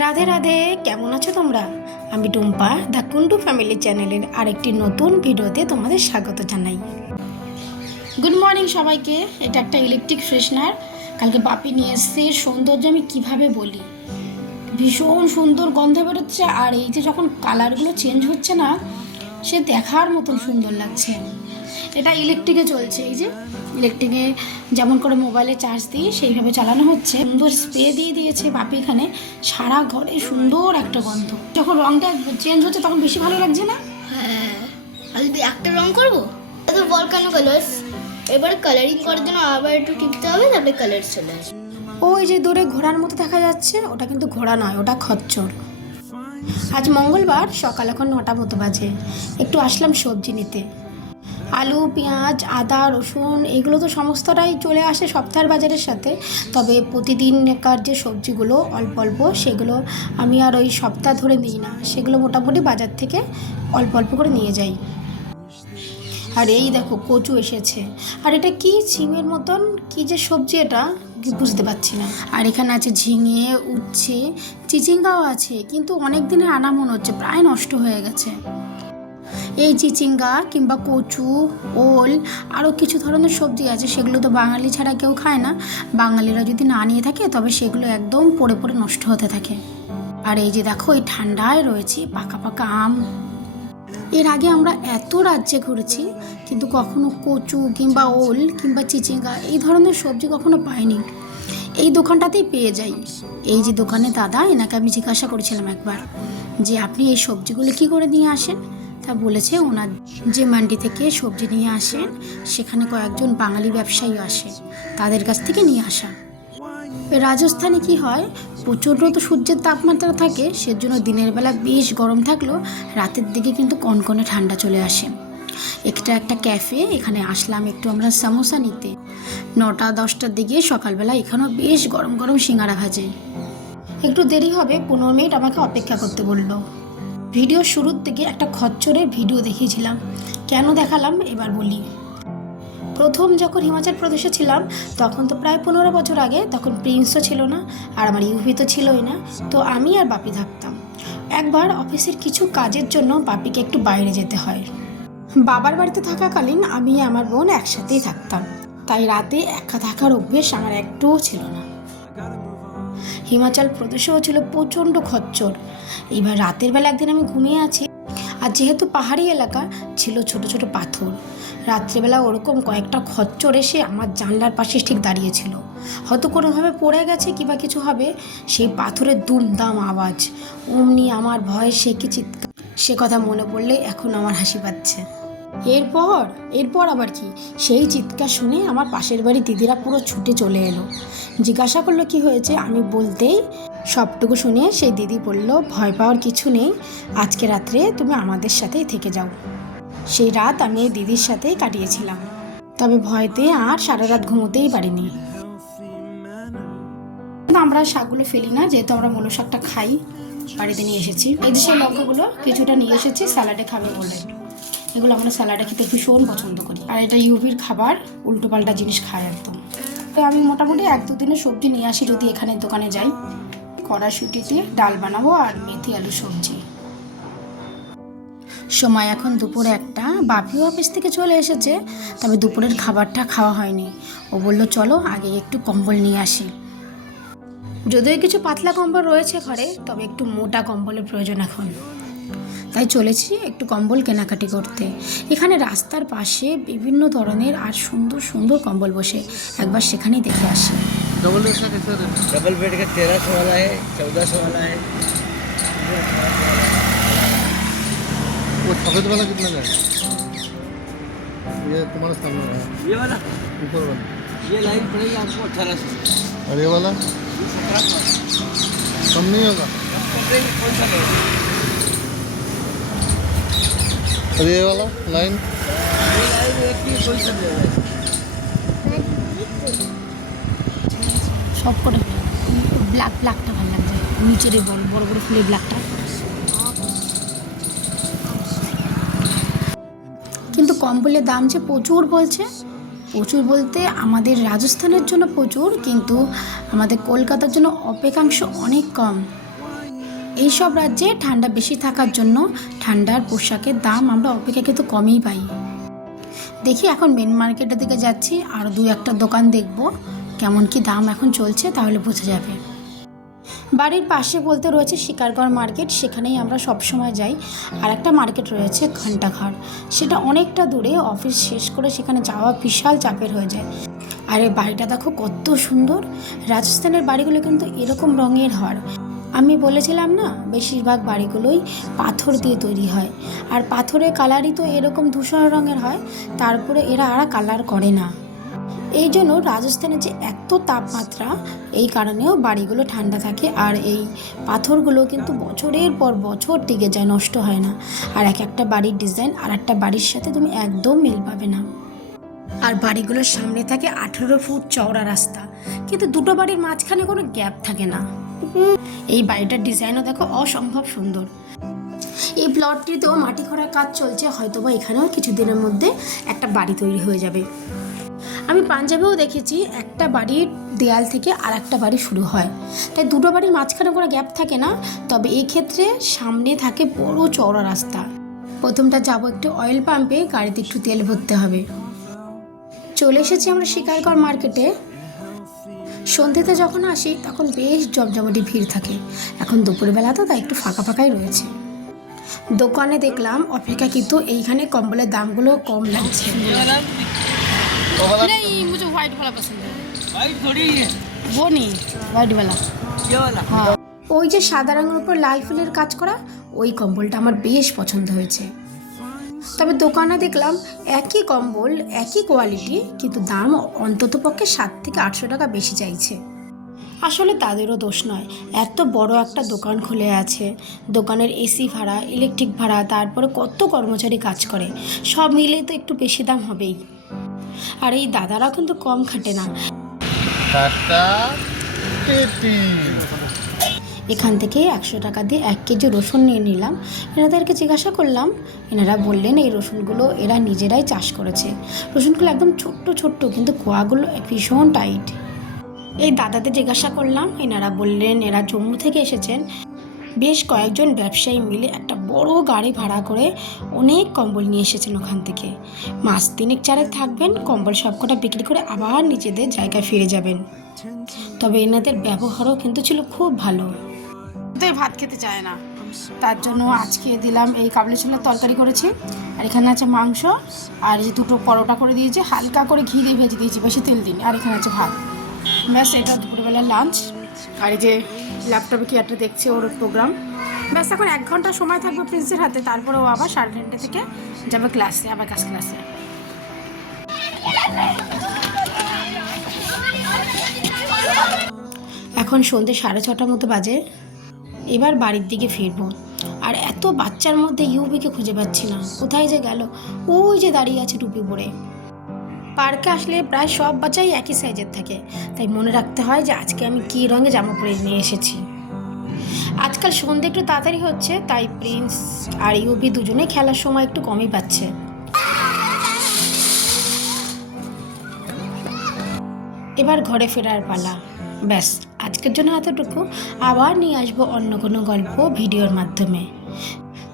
রাধে রাধে, কেমন আছো তোমরা? আমি টুম্পা, দ্য কুন্ডু ফ্যামিলি চ্যানেলের আরেকটি নতুন ভিডিওতে তোমাদের স্বাগত জানাই। গুড মর্নিং সবাইকে, এটা একটা ইলেকট্রিক ফ্রেশনার। কালকে বাপি নিয়ে এসছে সৌন্দর্য আমি কীভাবে বলি? ভীষণ সুন্দর গন্ধ বেরোচ্ছে আর এই যে যখন কালারগুলো চেঞ্জ হচ্ছে না, সে দেখার মতন সুন্দর লাগছে। এটা ইলেকট্রিকে চলছে এই যে ইলেকট্রিকে যেমন করে মোবাইলে চার্জ দিয়ে সেইভাবে চালানো হচ্ছে। সুন্দর স্প্রে দিয়ে দিয়েছে বাপি এখানে সারা ঘরে সুন্দর একটা গন্ধ। যখন রংটা চেঞ্জ হচ্ছে তখন বেশি ভালো লাগছে না? হ্যাঁ যদি একটা রং করব তো ভলকানো কালার্স এবার কালারিং করার জন্য আবার একটু টিপতে হবে তারপরে কালার চলে আসবে। ওই যে দূরে ঘোড়ার মতো দেখা যাচ্ছে ওটা কিন্তু ঘোড়া নয় ওটা খচ্চর। আজ মঙ্গলবার সকাল এখন নটা মতো বাজে। একটু আসলাম সবজি নিতে। আলু, পেঁয়াজ, আদা, রসুন, এগুলো তো সমস্তটাই চলে আসে সপ্তাহের বাজারের সাথে। তবে প্রতিদিনকার যে সবজিগুলো, অল্প অল্প, সেগুলো আমি আর ওই সপ্তাহ ধরে নিই না। সেগুলো মোটামুটি বাজার থেকে অল্প অল্প করে নিয়ে যাই। আর এই দেখো, কচু এসেছে। আর এটা কি ঝিঙের মতন? কি যে সবজি এটা? বুঝতে পারছি না। আর এখানে আছে ঝিঙে, উচ্ছে, চিচিঙ্গাও আছে, কিন্তু অনেক দিনের আনা মনে হচ্ছে, প্রায় নষ্ট হয়ে গেছে। এই চিচিঙ্গা কিংবা কচু, ওল আরও কিছু ধরনের সবজি আছে, সেগুলো তো বাঙালি ছাড়া কেউ খায় না। বাঙালিরা যদি না নিয়ে থাকে, তবে সেগুলো একদম পড়ে পড়ে নষ্ট হতে থাকে। আর এই যে দেখো, এই ঠান্ডায় রয়েছে পাকা পাকা আম। এর আগে আমরা এত রাজ্যে ঘুরেছি, কিন্তু কখনো কচু কিংবা ওল কিংবা চিচিঙ্গা, এই ধরনের সবজি কখনো পাইনি। এই দোকানটাতেই পেয়ে যাই। এই যে দোকানে দাদা, এনাকে আমি জিজ্ঞাসা করেছিলাম একবার যে, আপনি এই সবজিগুলো কি করে নিয়ে আসেন? তা বলেছে ওনার যে মান্ডি থেকে সবজি নিয়ে আসেন, সেখানে কয়েকজন বাঙালি ব্যবসায়ী আসে তাদের কাছ থেকে নিয়ে আসা। রাজস্থানে কি হয়, প্রচণ্ড তো সূর্যের তাপমাত্রা থাকে, সেজন্য দিনের বেলা বেশ গরম থাকলেও রাতের দিকে কিন্তু কনকনে ঠান্ডা চলে আসে। একটা একটা ক্যাফে, এখানে আসলাম একটু আমরা সামোসা নিতে। নটা দশটার দিকে সকালবেলা এখানেও বেশ গরম গরম সিঙ্গারা ভাজে। একটু দেরি হবে, পনেরো মিনিট আমাকে অপেক্ষা করতে বলল। ভিডিও শুরুর থেকে একটা খচ্চরের ভিডিও দেখিয়েছিলাম। কেন দেখালাম? এবার বলি। প্রথম যখন হিমাচল প্রদেশে ছিলাম, তখন তো প্রায় পনেরো বছর আগে তখন প্রিন্সও ছিল না, আর আমার ইউভি তো ছিলই না। তো আমি আর বাপি থাকতাম। একবার অফিসের কিছু কাজের জন্য বাপিকে একটু বাইরে যেতে হয়। বাবার বাড়িতে থাকাকালীন আমি আমার বোন একসাথেই থাকতাম। তাই রাতে একা থাকার অভ্যেস আমার একটুও ছিল না। হিমাচল প্রদেশেও ছিল প্রচণ্ড খচ্চর। এইবার রাতের বেলা একদিন আমি ঘুমিয়ে আছি। আর যেহেতু পাহাড়ি এলাকা, ছিল ছোট ছোট পাথর। রাত্রেবেলা ওরকম কয়েকটা খচ্চর এসে আমার জানলার পাশে ঠিক দাঁড়িয়েছিল। হয়তো কোনোভাবে পড়ে গেছে কিবা কিছু হবে, সেই পাথরের দুমদাম আওয়াজ। অমনি আমার ভয়ে সে কি চিৎকার সে কথা মনে পড়লে এখন আমার হাসি পাচ্ছে। এরপর এরপর আবার কি? সেই চিৎকার শুনে আমার পাশের বাড়ি দিদিরা পুরো ছুটে চলে এলো। জিজ্ঞাসা করল, কি হয়েছে? আমি বলতেই সবটুকু শুনে সেই দিদি বলল, ভয় পাওয়ার কিছু নেই। আজকে রাত্রে তুমি আমাদের সাথেই থেকে যাও। সেই রাত আমি এই দিদির সাথেই কাটিয়েছিলাম। তবে ভয়তে আর সারা রাত ঘুমোতেই পারিনি। আমরা শাকগুলো ফেলি না, যেহেতু আমরা মূলো শাকটা খাই। বাড়িতে নিয়ে এসেছি। এই যে সেই লঙ্কাগুলো, কিছুটা নিয়ে এসেছি, স্যালাডে খাবে বলে। এগুলো আমরা স্যালাডে খেতে ভীষণ পছন্দ করি। আর এটা ইউভির খাবার, উল্টোপাল্টা জিনিস খায় একদম। তো আমি মোটামুটি এক দুদিনের সবজি নিয়ে আসি যদি এখানে দোকানে যাই। কড়াশুটি ডাল বানাবো আর মেথি আলু সবজি। সময় এখন দুপুরে একটা। বাপিও অফিস থেকে চলে এসেছে, তবে দুপুরের খাবারটা খাওয়া হয়নি। ও বলল, চলো, আগে একটু কম্বল নিয়ে আসি। যদিও কিছু পাতলা কম্বল রয়েছে ঘরে, তবে একটু মোটা কম্বলের প্রয়োজন এখন। তাই চলেছি একটু কম্বল কেনাকাটি করতে এখানে রাস্তার পাশে বিভিন্ন ধরনের আর সুন্দর সুন্দর কম্বল বসে একবার সেখানেই দেখে আসি डबल बेड का कैसा रेट डबल बेड का तेरह सौ वाला है चौदह सौ वाला है वो सफेद वाला कितना का है ये तुम्हारे सामने है ये वाला ऊपर वाला ये लाइन पड़ेगी आपको अठारह सौ और ये वाला सत्रह सौ कम नहीं होगा कौन सा लेगा और ये वाला लाइन ये लाइन एक ही कोई सा लेगा সব করে ব্ল্যাক ব্ল্যাকটা ভালো লাগছে নিচের এই বড় বড় বড় ফুলের ব্ল্যাকটা কিন্তু কম্বলের দাম যে প্রচুর বলছে প্রচুর বলতে আমাদের রাজস্থানের জন্য প্রচুর কিন্তু আমাদের কলকাতার জন্য অপেক্ষাংশ অনেক কম এই সব রাজ্যে ঠান্ডা বেশি থাকার জন্য ঠান্ডার পোশাকের দাম আমরা অপেক্ষাকৃত কমই পাই। দেখি এখন মেন মার্কেটের দিকে যাচ্ছি, আর দু একটা দোকান দেখব, কেমন কি দাম এখন চলছে তাহলে বোঝা যাবে। বাড়ির পাশে বলতে রয়েছে শিকারগড় মার্কেট সেখানেই আমরা সব সময় যাই। আর একটা মার্কেট রয়েছে ঘণ্টাঘর, সেটা অনেকটা দূরে অফিস শেষ করে সেখানে যাওয়া বিশাল চাপের হয়ে যায়। আর এই বাড়িটা দেখো কত সুন্দর, রাজস্থানের বাড়িগুলো কিন্তু এরকম রঙের হয়। আমি বলেছিলাম না, বেশিরভাগ বাড়িগুলোই পাথর দিয়ে তৈরি হয়। আর পাথরের কালারই তো এরকম ধূসর রঙের হয়, তারপরে এরা আর কালার করে না। এই জন্য রাজস্থানে যে এত তাপমাত্রা, এই কারণেও বাড়িগুলো ঠান্ডা থাকে। আর এই পাথরগুলো কিন্তু বছরের পর বছর টিকে যায়, নষ্ট হয় না। আর এক একটা বাড়ির ডিজাইন আর একটা বাড়ির সাথে তুমি একদম মিল পাবে না। আর বাড়িগুলোর সামনে থাকে আঠেরো ফুট চওড়া রাস্তা। কিন্তু দুটো বাড়ির মাঝখানে কোনো গ্যাপ থাকে না। এই বাড়িটার ডিজাইনও দেখো অসম্ভব সুন্দর। এই প্লটটিতেও মাটি খোঁড়ার কাজ চলছে, হয়তোবা এখানেও কিছুদিনের মধ্যে একটা বাড়ি তৈরি হয়ে যাবে। আমি পাঞ্জাবেও দেখেছি, একটা বাড়ির দেয়াল থেকে আর একটা বাড়ি শুরু হয়। তাই দুটো বাড়ির মাঝখানে কোনো গ্যাপ থাকে না, তবে ক্ষেত্রে সামনে থাকে বড় চওড়া রাস্তা। প্রথমটা যাব একটু অয়েল পাম্পে, গাড়িতে একটু তেল ভরতে হবে। চলে এসেছি আমরা শিকারগড় মার্কেটে। সন্ধ্যেতে যখন আসি তখন বেশ জমজমাটি ভিড় থাকে। এখন দুপুরবেলা তো তাই একটু ফাঁকা ফাঁকাই রয়েছে। দোকানে দেখলাম অপেক্ষা কিন্তু এইখানে কম্বলের দামগুলো কম লাগছে। ওই যে সাদা রঙের উপর লাল ফুলের কাজ করা ওই কম্বলটা আমার বেশ পছন্দ হয়েছে। তবে দোকানে দেখলাম একই কম্বল, একই কোয়ালিটি, কিন্তু দাম অন্তত পক্ষে সাত থেকে আটশো টাকা বেশি চাইছে। আসলে তাদেরও দোষ নয়, এত বড় একটা দোকান খুলে আছে। দোকানের এসি ভাড়া, ইলেকট্রিক ভাড়া, তারপরে কত কর্মচারী কাজ করে, সব মিলে তো একটু বেশি দাম হবেই। আর এই দাদারা কিন্তু কম খাটে না। এখান থেকে একশো টাকা দিয়ে এক কেজি রসুন নিয়ে নিলাম। এনাদেরকে জিজ্ঞাসা করলাম, এনারা বললেন, এই রসুনগুলো এরা নিজেরাই চাষ করেছে। রসুনগুলো একদম ছোট্ট ছোট্ট, কিন্তু কোয়াগুলো ভীষণ টাইট। এই দাদাদের জিজ্ঞাসা করলাম, এনারা বললেন, এরা জম্মু থেকে এসেছেন। বেশ কয়েকজন ব্যবসায়ী মিলে একটা বড় গাড়ি ভাড়া করে অনেক কম্বল নিয়ে এসেছেন ওখান থেকে। মাস তিনেক চারেক থাকবেন, কম্বল সবকটা বিক্রি করে আবার নিজেদের জায়গায় ফিরে যাবেন। তবে এনাদের ব্যবহারও কিন্তু ছিল খুব ভালো। তো ভাত খেতে চায় না। তার জন্য আজকে দিলাম এই কাবলি ছোলার তরকারি করেছি। আর এখানে আছে মাংস, আর এই যে দুটো পরোটা করে দিয়েছি, হালকা করে ঘি দিয়ে ভেজে দিয়েছি, বেশি তেল দিন আর এখানে আছে ভাত। ব্যাস, এটা দুপুরবেলার লাঞ্চ আর এই যে ল্যাপটপে কি একটা দেখছে ওর প্রোগ্রাম ব্যাস, এখন এক ঘণ্টা সময় থাকবে প্রিন্সের হাতে, তারপরে ও আবার সাড়ে তিনটে থেকে যাবে ক্লাসে আবার কাজ ক্লাসে এখন সন্ধ্যে সাড়ে ছটার মতো বাজে। এবার বাড়ির দিকে ফিরবো। আর এত বাচ্চার মধ্যে ইউবিকে খুঁজে পাচ্ছি না। কোথায় যে গেল? ওই যে দাঁড়িয়ে আছে টুপি পরে। পার্কে আসলে প্রায় সব বাচ্চাই একই সাইজের থাকে। তাই মনে রাখতে হয় যে আজকে আমি কী রঙে জামা পরে নিয়ে এসেছি। আজকাল সন্ধে একটু তাড়াতাড়ি হচ্ছে, তাই প্রিন্স আর ইউবি দুজনে খেলার সময় একটু কমই পাচ্ছে। এবার ঘরে ফেরার পালা। ব্যাস, আজকের জন্য এতটুকু। আবার নিয়ে আসব অন্য কোনো গল্প ভিডিওর মাধ্যমে।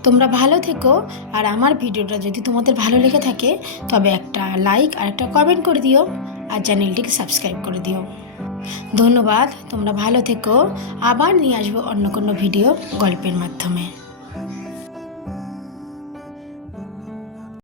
তোমরা ভালো থেকো, আর আমার ভিডিওটা যদি তোমাদের ভালো লেগে থাকে, তবে একটা লাইক আর একটা কমেন্ট করে দিও, আর চ্যানেলটিকে সাবস্ক্রাইব করে দিও। ধন্যবাদ, তোমরা ভালো থেকো। আবার নিয়ে আসব অন্য কোনো ভিডিও গল্পের মাধ্যমে।